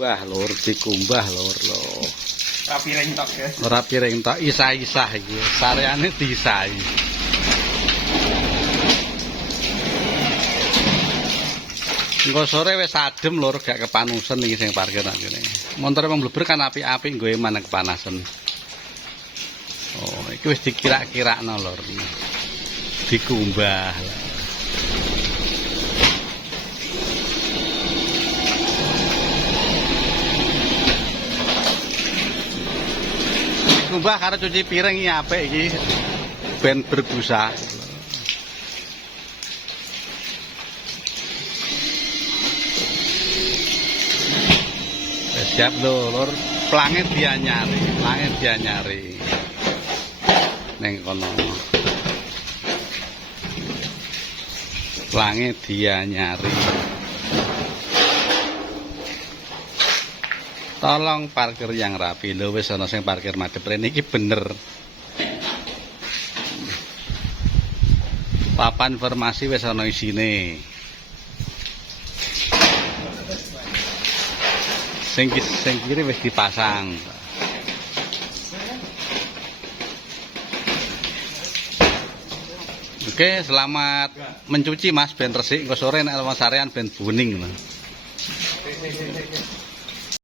Wah, lur dikumbah lur lho. Rapi ring tok, guys. Ora piring tok isah-isah iki. Sareane diisahi. Engko sore wis adem lur, gak kepanusen iki sing parkir nang kene. Montore wong mlebu kan apik-apik nggo maneng kepanasan. Oh, iki wis dikira-kirakno lur. Dikumbah. Kumbah karo cuci piring iki apik iki. Ben berbusa. Wis siap lho, lur. Plange dianyari. Ning kono. Plange dianyari. Tolong parkir yang rapi lho, wis ana sing parkir madhep rene iki bener. Papan informasi wis ana isine. Sing kiri wis dipasang. Oke, selamat mencuci Mas, ben resik engko sore nek sarean ben buning.